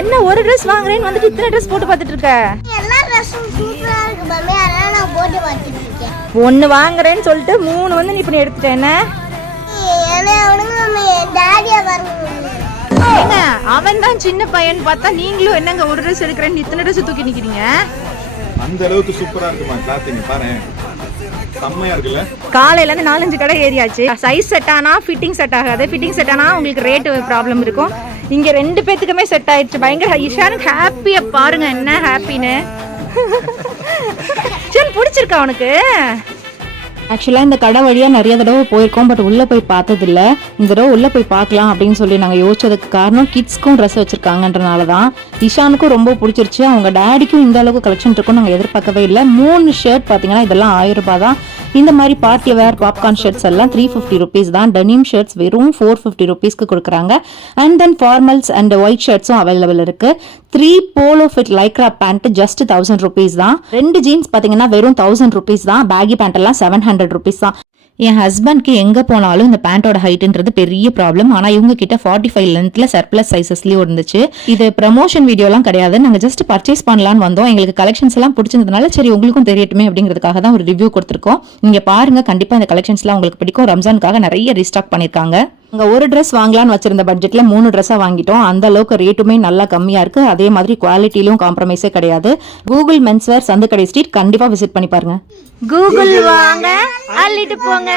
என்ன ஒரு Dress வாங்குறேன்னு வந்துட்டு இத்தனை Dress போட்டு பார்த்துட்டு இருக்க? எல்லா Dressம் சூப்பரா இருக்கு மம்மி, அதனால நான் போட்டு பார்த்துட்டு இருக்கேன். ஒன்னு வாங்குறேன்னு சொல்லிட்டு 3 வந்து நீ இப்ப எடுத்துட்ட என்ன? ஏன்னா அவனுங்க மம்மி டாடியா பாருங்க. ஏங்க அவன் தான் சின்ன பையன் பார்த்தா நீங்களும் என்னங்க ஒரு Dress எடுக்கறேன்னு இத்தனை Dress தூக்கி நிக்கிறீங்க? அந்த அளவுக்கு சூப்பரா இருக்குமா கிளாத்திங் பாரு. செம்மையா இருக்குல்ல? காலையில இருந்து 4-5 கடை ஏறியாச்சு. சைஸ் செட் ஆனா ஃபிட்டிங் செட் ஆகாது. ஃபிட்டிங் செட் ஆனா உங்களுக்கு ரேட் ப்ராப்ளம் இருக்கும். இங்க 2 பேத்துக்குமே செட் ஆயிடுச்சு. பயங்கர இஷானுக்கு ஹாப்பியா பாருங்க என்ன ஹாப்பின்னு. சரி பிடிச்சிருக்கா உனக்கு? ஆக்சுவலாக இந்த கடை வழியாக நிறைய தடவை போயிருக்கோம், பட் உள்ளே போய் பார்த்ததில்ல. இந்த தடவை உள்ளே போய் பார்க்கலாம் அப்படின்னு சொல்லி நாங்கள் யோசிச்சதுக்கு காரணம் கிட்ஸ்க்கும் ட்ரெஸ் வச்சுருக்காங்கன்றனால தான். இஷானுக்கும் ரொம்ப பிடிச்சிருச்சு. அவங்க டேடிக்கும் இந்த அளவுக்கு கலெக்ஷன் இருக்கும் நாங்கள் எதிர்பார்க்கவே இல்லை. 3 ஷர்ட் பார்த்தீங்கன்னா இதெல்லாம் 1000 ரூபாய் தான். இந்த மாதிரி பார்ட்டி வேர் பாப்கார்ன் ஷர்ட்ஸ் எல்லாம் 350 rupees தான். டெனிம் ஷர்ட்ஸ் வெறும் 450 rupeesக்கு கொடுக்குறாங்க. And then formals and white ஷர்ட்ஸும் அவைலபிள் இருக்குது. 3 polo fit lycra pant just 1000 rupees தான். 2 ஜீன்ஸ் பார்த்தீங்கன்னா வெறும் 1000 rupees தான். பேகி பேண்ட் எல்லாம் 700 rupees தான். என் ஹஸ்பண்ட்க்கு எங்கே போனாலும் இந்த பேண்டோட ஹைட்டுன்றது பெரிய ப்ராப்ளம். ஆனால் இவங்க கிட்ட 45 லென்த்ல சர்ப்ளஸ் சைஸஸ்லயும் இருந்துச்சு. இது ப்ரமோஷன் வீடியோலாம் கிடையாது, நாங்கள் ஜஸ்ட் பர்ச்சேஸ் பண்ணலான்னு வந்தோம். எங்களுக்கு கலெக்ஷன்ஸ் எல்லாம் பிடிச்சிருந்ததுனால சரி உங்களுக்கும் தெரியட்டுமே அப்படிங்கிறதுக்காக தான் ஒரு ரிவ்யூ கொடுத்துருக்கோம். நீங்க பாருங்க, கண்டிப்பா இந்த கலெக்ஷன்ஸ்லாம் உங்களுக்கு பிடிக்கும். ரம்ஜானுக்காக நிறைய ரீஸ்டாக் பண்ணிருக்காங்க. அங்கே ஒரு ட்ரெஸ் வாங்கலான்னு வச்சிருந்த பட்ஜெட்ல 3 ட்ரெஸ்ஸாக வாங்கிட்டோம். அந்த அளவுக்கு ரேட்டுமே நல்லா கம்மியா இருக்கு. அதே மாதிரி குவாலிட்டிலும் காம்ப்ரமைஸே கிடையாது. கூகுள் மென்ஸ்வேர் சந்துக்கடை ஸ்ட்ரீட் கண்டிப்பா விசிட் பண்ணி பாருங்க. கூகுள் வாங்க அள்ளிட்டு போங்க.